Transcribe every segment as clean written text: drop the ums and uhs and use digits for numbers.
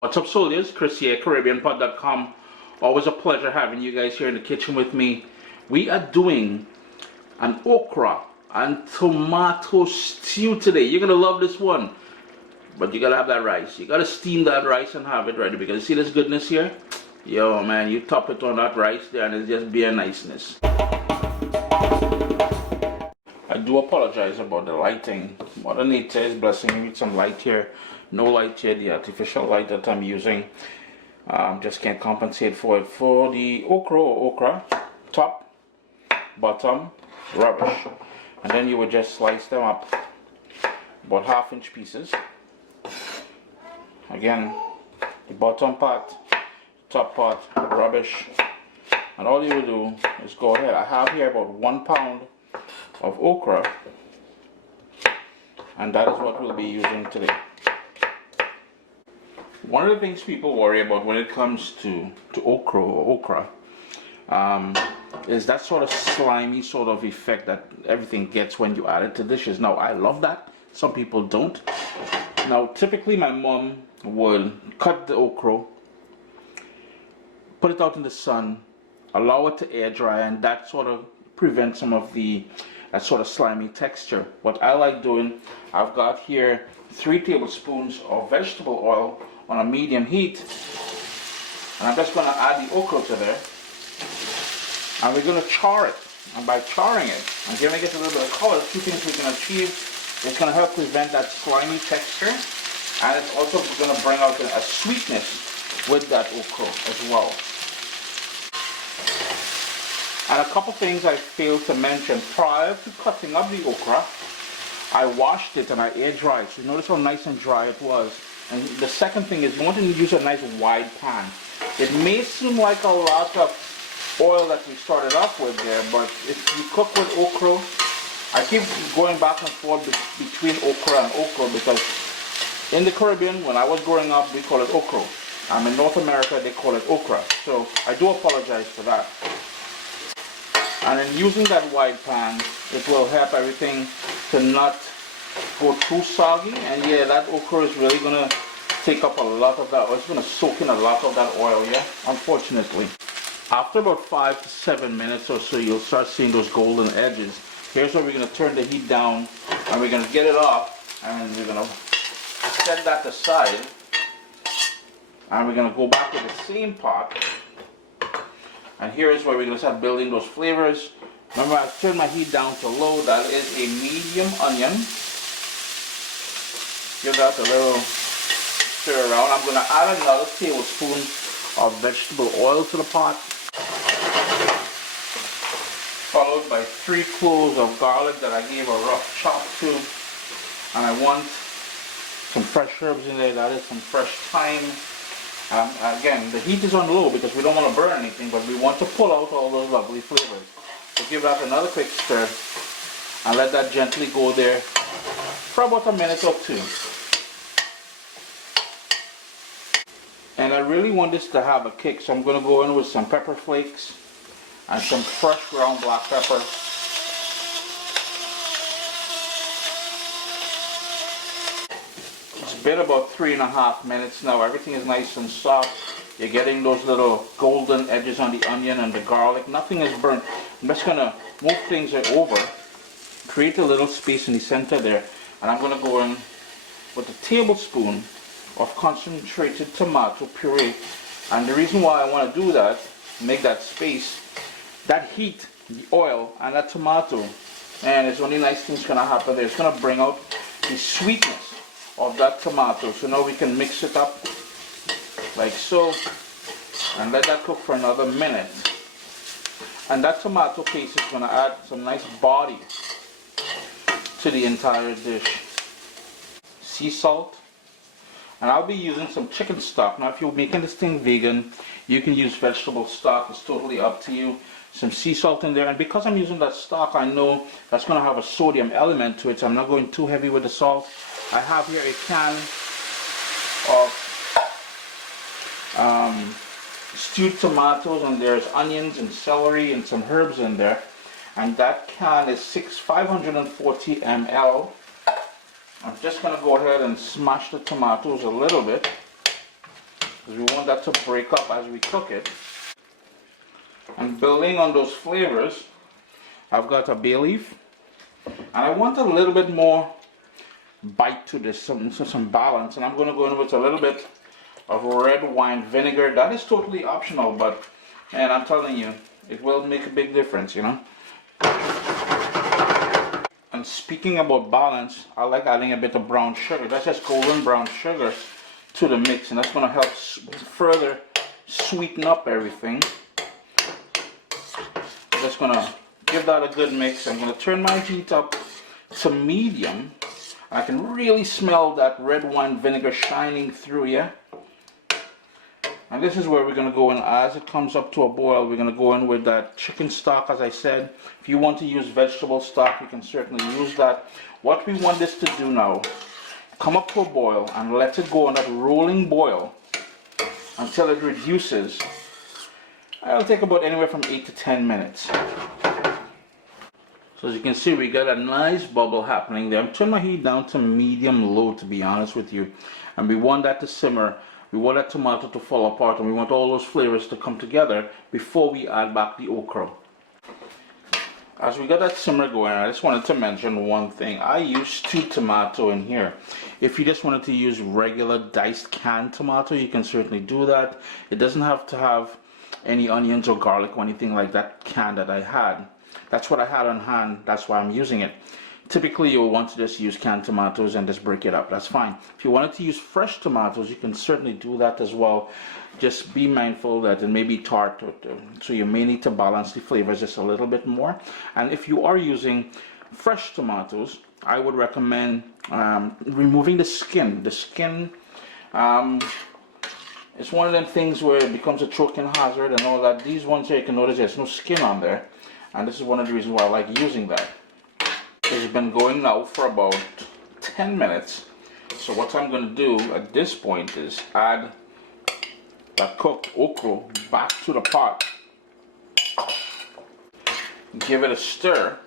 What's up, soldiers? Chris here, CaribbeanPot.com. Always a pleasure having you guys here in the kitchen with me. We are doing an okra and tomato stew today. You're gonna love this one, but you gotta have that rice. You gotta steam that rice and have it ready, because you see this goodness here? Yo, man, you top it on that rice there and it's just bare niceness. I do apologize about the lighting. Mother Nature is blessing me with some light here. No light here, the artificial light that I'm using. Just can't compensate for it. For the okra, top, bottom, rubbish. And then you would just slice them up about 1/2 inch pieces. Again, the bottom part, top part, rubbish. And all you will do is go ahead. I have here about 1 pound of okra, and that is what we'll be using today. One of the things people worry about when it comes to okra is that sort of slimy sort of effect that everything gets when you add it to dishes. Now, I love that. Some people don't. Now, typically my mom would cut the okra, put it out in the sun, allow it to air dry, and that sort of prevents some of that sort of slimy texture. What I like doing, I've got here 3 tablespoons of vegetable oil on a medium heat, and I'm just going to add the okra to there, and we're going to char it. And by charring it and giving it a little bit of color, 2 things we can achieve. It's going to help prevent that slimy texture, and it's also going to bring out a sweetness with that okra as well. And a couple things I failed to mention: prior to cutting up the okra, I washed it and I air dried. So you notice how nice and dry it was. And the second thing is, you want to use a nice wide pan. It may seem like a lot of oil that we started off with there, but if you cook with okra, I keep going back and forth between okra and okra, because in the Caribbean, when I was growing up, we call it okra. In North America, they call it okra. So I do apologize for that. And in using that wide pan, it will help everything to not go too soggy. And yeah, that okra is really going to take up a lot of that oil. It's going to soak in a lot of that oil, yeah, unfortunately. After about 5 to 7 minutes or so, you'll start seeing those golden edges. Here's where we're going to turn the heat down, and we're going to get it off, and we're going to set that aside. And we're going to go back to the same pot. And here is where we're going to start building those flavors. Remember, I've turned my heat down to low. That is a medium onion. Give that a little stir around. I'm going to add another tablespoon of vegetable oil to the pot, followed by 3 cloves of garlic that I gave a rough chop to. And I want some fresh herbs in there. That is some fresh thyme. Again, the heat is on low because we don't want to burn anything, but we want to pull out all those lovely flavors. So give that another quick stir and let that gently go there for about a minute or 2. And I really want this to have a kick, so I'm going to go in with some pepper flakes and some fresh ground black pepper. It's been about 3.5 minutes now. Everything is nice and soft. You're getting those little golden edges on the onion and the garlic. Nothing is burnt. I'm just going to move things over, create a little space in the center there, and I'm going to go in with a tablespoon of concentrated tomato puree. And the reason why I want to do that, make that space, that heat, the oil, and that tomato, and it's only nice things going to happen there. It's going to bring out the sweetness of that tomato. So now we can mix it up like so and let that cook for another minute. And that tomato paste is going to add some nice body to the entire dish. Sea salt. And I'll be using some chicken stock. Now, if you're making this thing vegan, you can use vegetable stock. It's totally up to you. Some sea salt in there. And because I'm using that stock, I know that's going to have a sodium element to it, so I'm not going too heavy with the salt. I have here a can of stewed tomatoes, and there's onions and celery and some herbs in there. And that can is 540 ml. I'm just going to go ahead and smash the tomatoes a little bit. because we want that to break up as we cook it. And building on those flavors, I've got a bay leaf, and I want a little bit more bite to this, some balance, and I'm going to go in with a little bit of red wine vinegar. That is totally optional, but and I'm telling you, it will make a big difference, you know. And speaking about balance, I like adding a bit of brown sugar. That's just golden brown sugar to the mix, and that's going to help further sweeten up everything. I'm just going to give that a good mix. I'm going to turn my heat up to medium. I can really smell that red wine vinegar shining through, yeah? And this is where we're going to go in. As it comes up to a boil, we're going to go in with that chicken stock, as I said. If you want to use vegetable stock, you can certainly use that. What we want this to do now, come up to a boil and let it go on that rolling boil until it reduces. It'll take about anywhere from 8 to 10 minutes. So as you can see, we got a nice bubble happening there. I'm turning my heat down to medium-low, to be honest with you. And we want that to simmer. We want that tomato to fall apart, and we want all those flavors to come together before we add back the okra. As we got that simmer going, I just wanted to mention one thing. I use stewed tomato in here. If you just wanted to use regular diced canned tomato, you can certainly do that. It doesn't have to have any onions or garlic or anything like that can that I had. That's what I had on hand. That's why I'm using it. Typically, you'll want to just use canned tomatoes and just break it up. That's fine. If you wanted to use fresh tomatoes, you can certainly do that as well. Just be mindful that it may be tart, so you may need to balance the flavors just a little bit more. And if you are using fresh tomatoes, I would recommend removing the skin. The skin it's one of them things where it becomes a choking hazard and all that. These ones here, you can notice there's no skin on there. And this is one of the reasons why I like using that. It's been going now for about 10 minutes. So what I'm going to do at this point is add that cooked okra back to the pot. Give it a stir.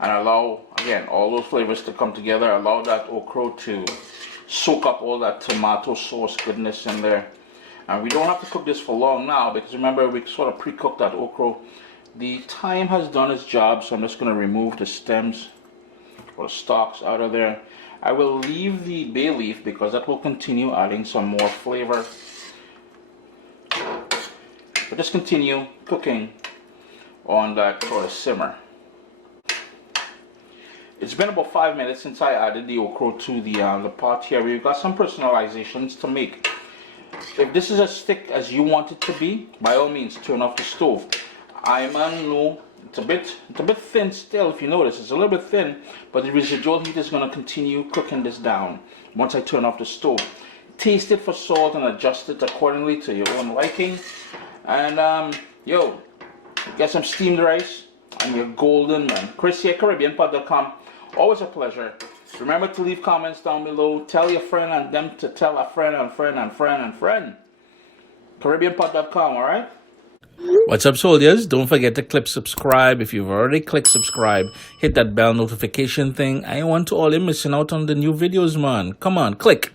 And allow, again, all those flavors to come together. Allow that okra to soak up all that tomato sauce goodness in there. And we don't have to cook this for long now, because remember, we sort of pre-cooked that okra. The thyme has done its job, so I'm just going to remove the stems or the stalks out of there. I will leave the bay leaf because that will continue adding some more flavor. But just continue cooking on that sort of simmer. It's been about 5 minutes since I added the okra to the pot here. We've got some personalizations to make. If this is as thick as you want it to be, by all means turn off the stove. I'm on low. It's a bit thin still, if you notice. It's a little bit thin, but the residual heat is going to continue cooking this down once I turn off the stove. Taste it for salt and adjust it accordingly to your own liking. And yo, get some steamed rice and you're golden, man. Chris here, CaribbeanPot.com. Always a pleasure. Remember to leave comments down below. Tell your friend and them to tell a friend and friend and friend and friend. CaribbeanPot.com, alright? What's up, soldiers? Don't forget to click subscribe. If you've already clicked subscribe, hit that bell notification thing. I want to all you missing out on the new videos, man. Come on, click.